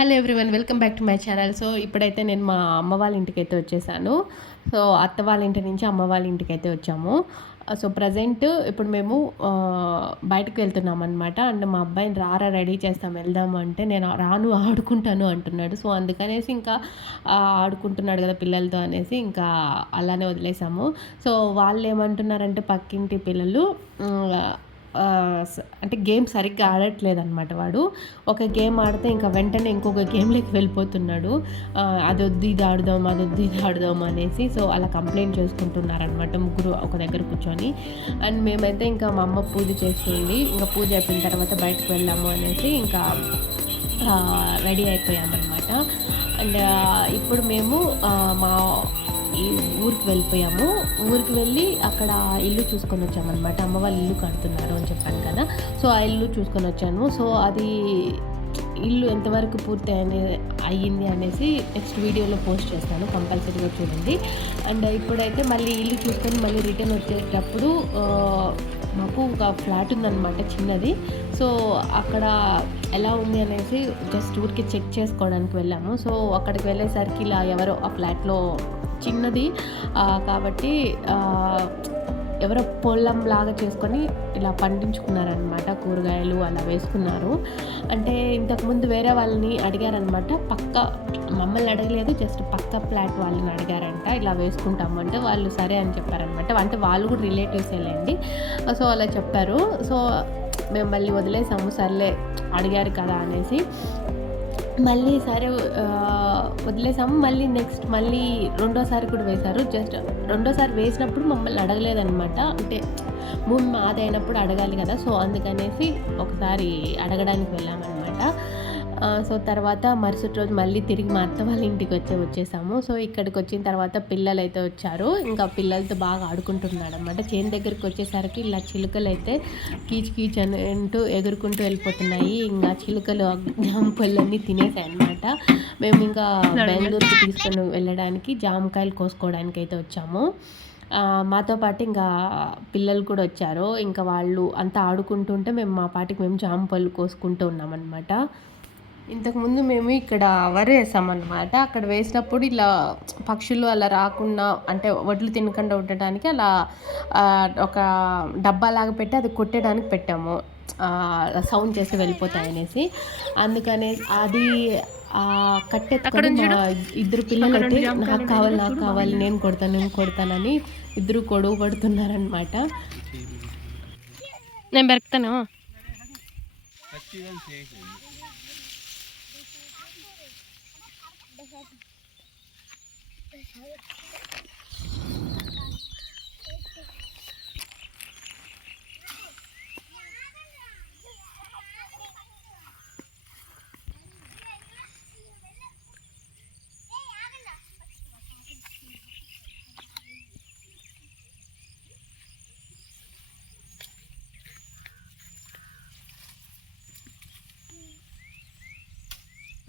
Hello everyone welcome back to my channel. So ఇప్పుడైతే నేను మా అమ్మ వాళ్ళ ఇంటికి అయితే వచ్చేసాను. సో అత్త వాళ్ళ ఇంటి నుంచి అమ్మ వాళ్ళ ఇంటికి అయితే వచ్చాము. సో ప్రజెంట్ ఇప్పుడు మేము బయటకు వెళ్తున్నాం అనమాట అండ్ మా అబ్బాయిని రారా రెడీ చేస్తాం వెళ్దాము అంటే నేను రాను ఆడుకుంటాను అంటున్నాడు. సో అందుకనేసి ఇంకా ఆడుకుంటున్నాడు కదా పిల్లలతో అనేసి ఇంకా అలానే వదిలేసాము. సో వాళ్ళు ఏమంటున్నారంటే పక్కింటి పిల్లలు అంటే గేమ్ సరిగ్గా ఆడట్లేదు అనమాట వాడు. ఒక గేమ్ ఆడితే ఇంకా వెంటనే ఇంకొక గేమ్లోకి వెళ్ళిపోతున్నాడు. అది వద్దు ఇది ఆడుదాం అది వద్దు ఇది ఆడుదాం అనేసి సో అలా కంప్లైంట్ చేసుకుంటున్నారనమాట ముగ్గురు ఒక దగ్గర కూర్చొని. అండ్ మేమైతే ఇంకా మా అమ్మ పూజ చేస్తుంది. ఇంకా పూజ అయిపోయిన తర్వాత బయటకు వెళ్దాము అనేసి ఇంకా రెడీ అయిపోయామన్నమాట. అండ్ ఇప్పుడు మేము మా ఊరికి వెళ్ళిపోయాము. ఊరికి వెళ్ళి అక్కడ ఇల్లు చూసుకొని వచ్చామన్నమాట. అమ్మ వాళ్ళు ఇల్లు కడుతున్నారు అని చెప్పాను కదా. సో ఆ ఇల్లు చూసుకొని వచ్చాను. సో అది ఇల్లు ఎంతవరకు పూర్తి అనే అయ్యింది అనేసి నెక్స్ట్ వీడియోలో పోస్ట్ చేస్తాను. కంపల్సరీగా చూడండి. అండ్ ఇప్పుడైతే మళ్ళీ ఇల్లు చూసుకొని మళ్ళీ రిటర్న్ వచ్చేటప్పుడు మాకు ఒక ఫ్లాట్ ఉందన్నమాట చిన్నది. సో అక్కడ ఎలా ఉంది అనేసి జస్ట్ ఊరికి చెక్ చేసుకోవడానికి వెళ్ళాము. సో అక్కడికి వెళ్ళేసరికి ఇలా ఎవరో ఆ ఫ్లాట్లో చిన్నది. కాబట్టి ఎవరో పొలం లాగా చేసుకొని ఇలా పండించుకున్నారనమాట కూరగాయలు అలా వేసుకున్నారు. అంటే ఇంతకుముందు వేరే వాళ్ళని అడిగారనమాట పక్క మమ్మల్ని అడగలేదు జస్ట్ పక్క ఫ్లాట్ వాళ్ళని అడిగారంట ఇలా వేసుకుంటామంటే వాళ్ళు సరే అని చెప్పారనమాట అంటే వాళ్ళు కూడా రిలేటివ్స్ వెళ్ళండి సో అలా చెప్పారు. సో మేము మళ్ళీ వదిలేసాము సర్లే అడిగారు కదా అనేసి. మళ్ళీ సరే వదిలేసాము. మళ్ళీ నెక్స్ట్ మళ్ళీ రెండోసారి కూడా వేశారు. జస్ట్ రెండోసారి వేసినప్పుడు మమ్మల్ని అడగలేదనమాట అంటే భూమి మాది అయినప్పుడు అడగాలి కదా. సో అందుకనేసి ఒకసారి అడగడానికి వెళ్ళామన్నమాట. సో తర్వాత మరుసటి రోజు మళ్ళీ తిరిగి మా అత్త వాళ్ళ ఇంటికి వచ్చి వచ్చేసాము. సో ఇక్కడికి వచ్చిన తర్వాత పిల్లలు అయితే వచ్చారు. ఇంకా పిల్లలతో బాగా ఆడుకుంటున్నాడు అనమాట చేను దగ్గరికి వచ్చేసరికి ఇలా చిలుకలు అయితే కీచ్ కీచ్ అని అంటూ ఎగురుకుంటూ వెళ్ళిపోతున్నాయి. ఇంకా చిలుకలు జామపళ్ళన్నీ తినేసాయి అనమాట మేము ఇంకా బెంగళూరుకి తీసుకొని వెళ్ళడానికి జామకాయలు కోసుకోవడానికి అయితే వచ్చాము మాతో పాటు ఇంకా పిల్లలు కూడా వచ్చారు. ఇంకా వాళ్ళు అంతా ఆడుకుంటుంటే మేము మా పాటికి మేము జామ పళ్ళు కోసుకుంటూ ఉన్నామన్నమాట. ఇంతకుముందు మేము ఇక్కడ వరి వేసామన్నమాట అక్కడ వేసినప్పుడు ఇలా పక్షులు అలా రాకుండా అంటే వడ్లు తినకుండా ఉండటానికి అలా ఒక డబ్బా లాగా పెట్టి అది కొట్టడానికి పెట్టాము. సౌండ్ చేసి వెళ్ళిపోతాయి అనేసి అందుకనే అది ఆ కట్టెత్తుకొని ఇద్దరు పిల్లలు అయితే నాకు కావాలి నాకు కావాలి నేను కొడతాను నేను కొడతానని ఇద్దరు గొడవ పడుతున్నారనమాట నేను పెరుకుతాను?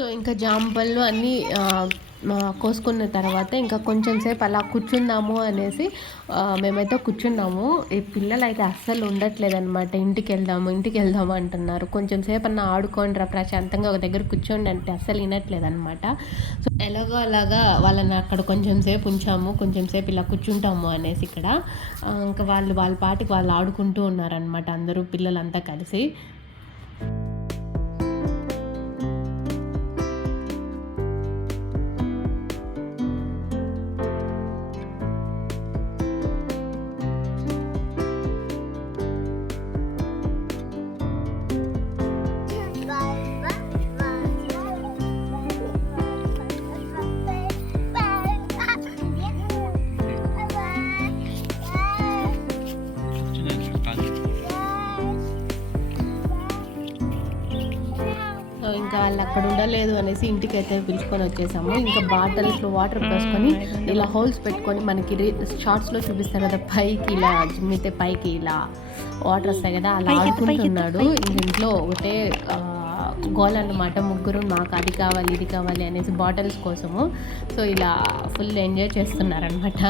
సో ఇంకా జాంపళ్ళు అన్నీ కోసుకున్న తర్వాత ఇంకా కొంచెం సేపు అలా కూర్చుందాము అనేసి మేమైతే కూర్చున్నాము. ఈ పిల్లలు అయితే అస్సలు ఉండట్లేదు అనమాట ఇంటికి వెళ్దాము ఇంటికి వెళ్దాము అంటున్నారు. కొంచెం సేపు అన్న ఆడుకోండిరా ప్రశాంతంగా ఒక దగ్గర కూర్చోండి అంటే అస్సలు వినట్లేదు అనమాట సో ఎలాగో అలాగా వాళ్ళని అక్కడ కొంచెం సేపు ఉంచాము. కొంచెం సేపు ఇలా కూర్చుంటాము అనేసి ఇక్కడ. ఇంకా వాళ్ళు వాళ్ళ పాటికి వాళ్ళు ఆడుకుంటూ ఉన్నారనమాట అందరూ పిల్లలంతా కలిసి. సో ఇంకా వాళ్ళు అక్కడ ఉండలేదు అనేసి ఇంటికి అయితే పిలుచుకొని వచ్చేసాము. ఇంకా బాటిల్స్లో వాటర్ పోసుకొని ఇలా హోల్స్ పెట్టుకొని మనకి షార్ట్స్లో చూపిస్తారు కదా పైకి ఇలా జిమ్మితే పైకి ఇలా వాటర్ వస్తాయి కదా అలా ఆడుకుంటున్నాడు ఇంట్లో ఒకటే గోల్ అన్నమాట ముగ్గురు మాకు అది కావాలి ఇది కావాలి అనేసి బాటిల్స్ కోసము. సో ఇలా ఫుల్ ఎంజాయ్ చేస్తున్నారనమాట